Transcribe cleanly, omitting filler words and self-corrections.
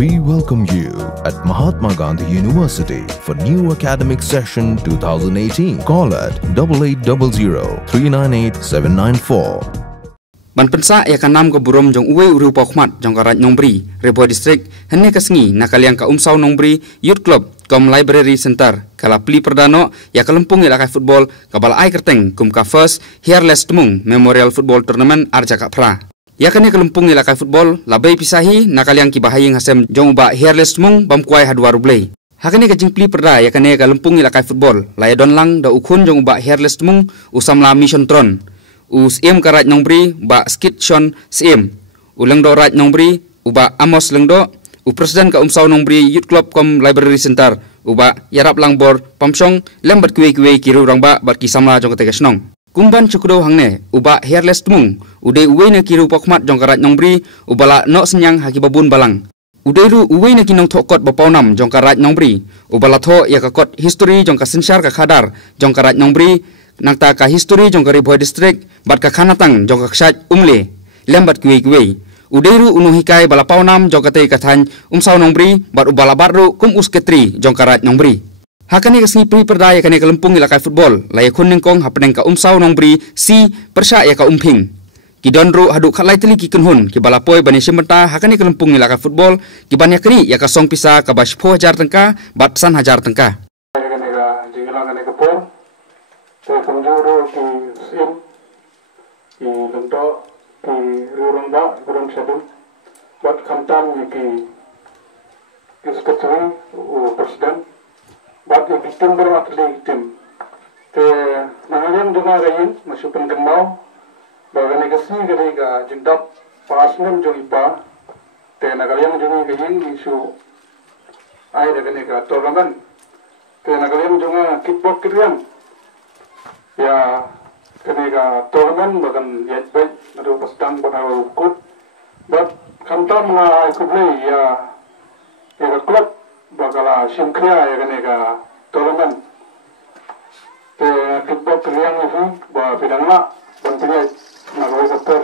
We welcome you at Mahatma Gandhi University for new academic session 2018. Call at 8800-398-794. Ban pensa ya kanam ke burom jong uwe uru pokmat jong karat Nongbri, Bhoi district, henne kesengi nakaliang ka umsau Nongbri Youth Club kom Library Center kala Pyrda no ya kalempung ila kai football kabal ai kerteng kum ka first Hiarless Tmung Memorial Football Tournament arja ka pra. Ya kene kalempung ila kai football labai pisahi nakaliang ki bahaying hasem jong ba Hiarless Tmung bamkuai hadwaru blay. Hakane ka jing Pyrda ya kene kalempung ila kai football laya don lang da ukun jong ba Hiarless Tmung usamla mission tron. Us karat Nongbri ba skit shon sim ulang do rat Nongbri uba amos lengdo u presiden ka umsau Nongbri Youth Club kom Library Center uba yarap langbor pamsong lembat kuwe kiru rang ba bat kisamla jong kate kasnong kumban cukdo hangne uba Hiarless Tmung ude uwe na kiru pokmat jong karat Nongbri ubala no senyang haki babun balang ude ru uwe na kinong thokot bapawnam jong karat Nongbri ubala tho ya ka kot history jong ka sensar ka khadar jong karat Nongbri nangta ka history jong kari Bhoi district bat ka khanatang jong ka ksat umle lembat kuwe uderu unu hikai bala pawnam jong kate kathan umsau Nongbri bat ubala baru kum usketri jong karat Nongbri hakane kasni Pyrda ya kane kalempung ila kai football la ya khunning kong hapneng ka umsau Nongbri si persya ya ka umping kidonru haduk khalai teli ki kunhun ki bala poi bani simenta hakane kalempung ila kai football ki ban yakni ya ka song pisa ka bash 4000 tengka bat 1000 tengka Penjuru ki sim ki lento ki rurang ba gurang sadum buat kantan ki sekretari presiden buat yang tim beratli tim te nahalian dengar gayin masuk pengemau bagai negasi gede ga jindap pasmen joipa te nagalian jongi gayin isu ai dengan nega tournament te nagalian jonga kickbox kirian ya kenega tournament bahkan yet baik ada pastang pada ukut but kantam na ikuble ya klub bakala simkria ya kenega tournament te kickbox yang itu bah bidangna bantuan na gawai kapor